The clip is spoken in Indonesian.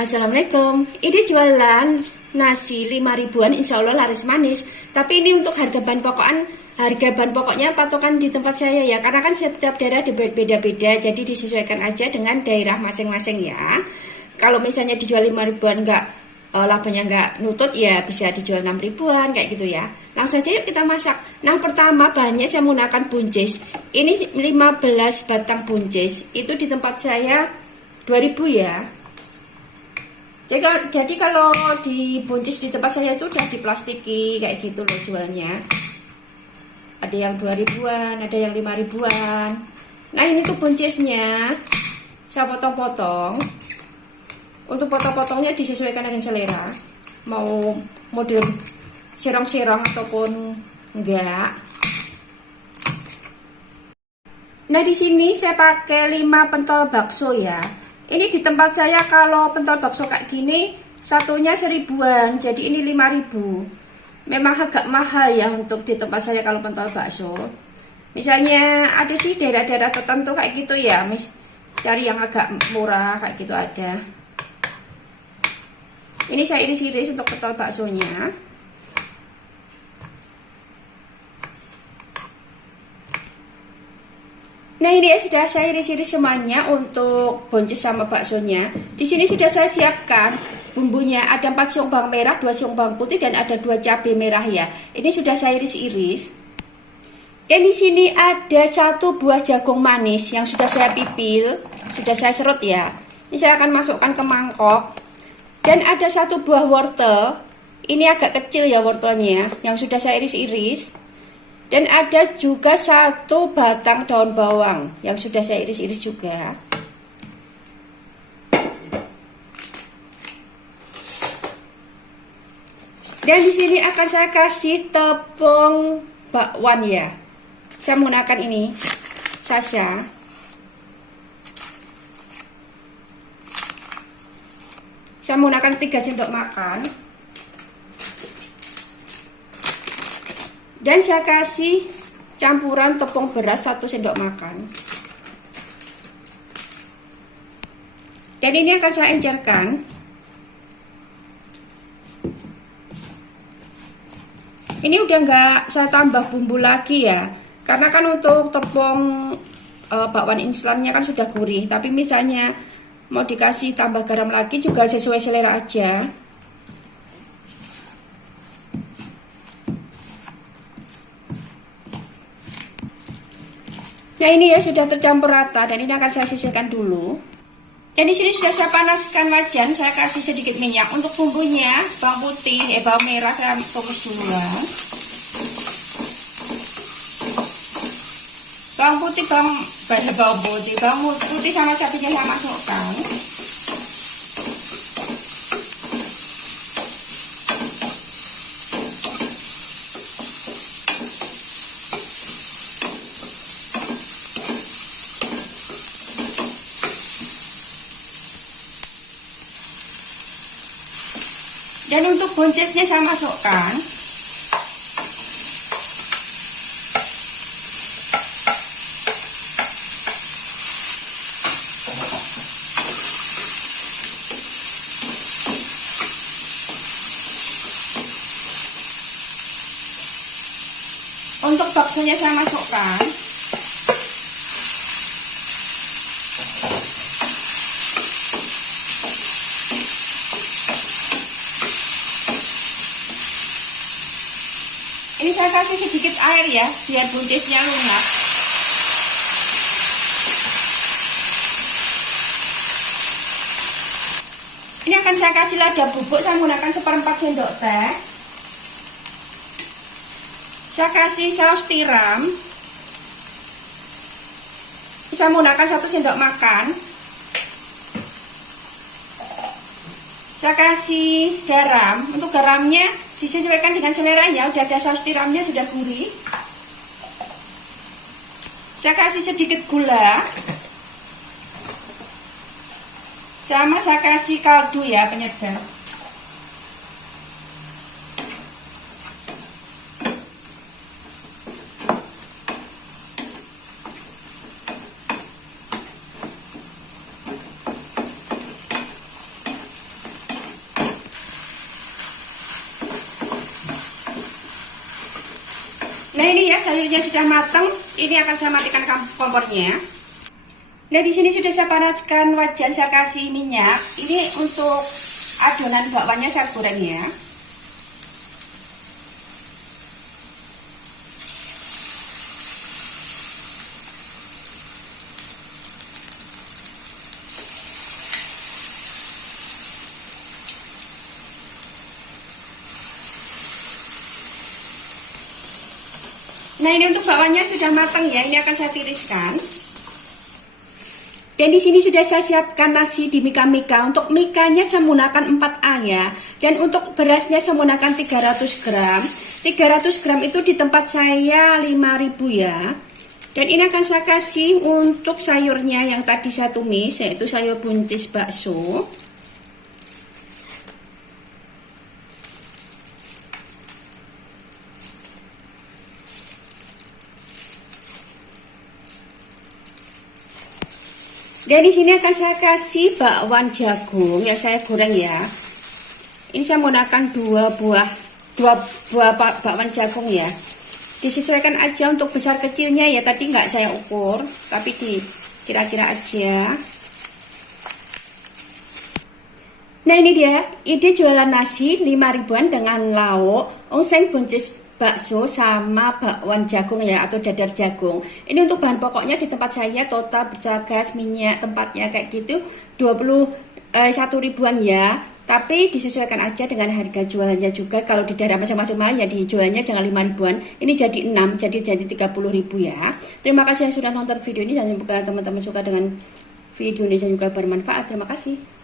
Assalamualaikum, ini jualan nasi 5 ribuan, insya Allah laris manis. Tapi ini untuk harga bahan pokoknya patokan di tempat saya ya. Karena kan setiap daerah beda-beda, jadi disesuaikan aja dengan daerah masing-masing ya. Kalau misalnya dijual 5 ribuan labanya nggak nutut ya bisa dijual 6 ribuan kayak gitu ya. Langsung aja yuk kita masak. Yang pertama bahannya saya menggunakan buncis. Ini 15 batang buncis. Itu di tempat saya 2000 ya. Jadi kalau di buncis di tempat saya itu udah diplastiki kayak gitu loh jualnya. Ada yang 2 ribuan, ada yang 5 ribuan. Nah ini tuh buncisnya saya potong-potong. Untuk potong-potongnya disesuaikan dengan selera. Mau model serong-serong ataupun enggak. Nah di sini saya pakai 5 pentol bakso ya. Ini di tempat saya kalau pentol bakso kayak gini satunya 1000-an, jadi ini 5000. Memang agak mahal ya untuk di tempat saya kalau pentol bakso. Misalnya ada sih daerah-daerah tertentu kayak gitu ya, cari yang agak murah kayak gitu ada. Ini saya iris-iris untuk pentol baksonya. Nah ini ya sudah saya iris-iris semuanya untuk buncis sama baksonya. Di sini sudah saya siapkan bumbunya. Ada 4 siung bawang merah, 2 siung bawang putih dan ada 2 cabai merah ya. Ini sudah saya iris-iris. Dan di sini ada 1 buah jagung manis yang sudah saya pipil, sudah saya serut ya. Ini saya akan masukkan ke mangkok. Dan ada 1 buah wortel. Ini agak kecil ya wortelnya, yang sudah saya iris-iris. Dan ada juga 1 batang daun bawang yang sudah saya iris-iris juga. Dan di sini akan saya kasih tepung bakwan ya. Saya menggunakan ini Sasa. Saya menggunakan 3 sendok makan. Dan saya kasih campuran tepung beras 1 sendok makan. Dan ini akan saya encerkan. Ini udah nggak saya tambah bumbu lagi ya. Karena kan untuk tepung bakwan instannya kan sudah gurih. Tapi misalnya mau dikasih tambah garam lagi juga sesuai selera aja. Nah ini ya sudah tercampur rata dan ini akan saya sisihkan dulu. Dan di sini sudah saya panaskan wajan, saya kasih sedikit minyak untuk bumbunya. Bawang putih, bawang merah saya tumis duluan. Bawang putih sama cabenya saya masukkan. Dan untuk buncisnya saya masukkan. Untuk baksonya saya masukkan. Ini saya kasih sedikit air ya, biar buncisnya lunak. Ini akan saya kasih lada bubuk, saya menggunakan 1/4 sendok teh. Saya kasih saus tiram. Saya menggunakan 1 sendok makan. Saya kasih garam. Untuk garamnya disesuaikan dengan selera ya, udah ada saus tiramnya sudah gurih. Saya kasih sedikit gula. Sama saya kasih kaldu ya penyedap. sayurnya sudah matang. Ini akan saya matikan kompornya. Nah, di sini sudah saya panaskan wajan, saya kasih minyak. Ini untuk adonan bakwannya saya goreng ya. Nah, ini untuk bakwannya sudah matang ya. Ini akan saya tiriskan. Dan di sini sudah saya siapkan nasi di mika-mika. Untuk mikanya saya menggunakan 4A ya. Dan untuk berasnya saya menggunakan 300 gram. 300 gram itu di tempat saya 5.000 ya. Dan ini akan saya kasih untuk sayurnya yang tadi saya tumis, yaitu sayur buncis bakso. Dan di sini akan saya kasih bakwan jagung yang saya goreng ya. Ini saya menggunakan dua buah bakwan jagung ya. Disesuaikan aja untuk besar kecilnya ya. Tadi nggak saya ukur, tapi kira-kira aja. Nah, ini dia. Ide jualan nasi 5.000-an dengan lauk, ongseng buncis bakso sama bakwan jagung ya, atau dadar jagung. Ini untuk bahan pokoknya di tempat saya total bersama gas, minyak, tempatnya kayak gitu 21.000-an ya. Tapi disesuaikan aja dengan harga jualannya juga. Kalau di daerah masing-masing ya dijualnya jangan 5.000-an. Ini jadi 6, jadi 30.000 ya. Terima kasih yang sudah nonton video ini. Jangan lupa teman-teman suka dengan video ini dan juga bermanfaat. Terima kasih.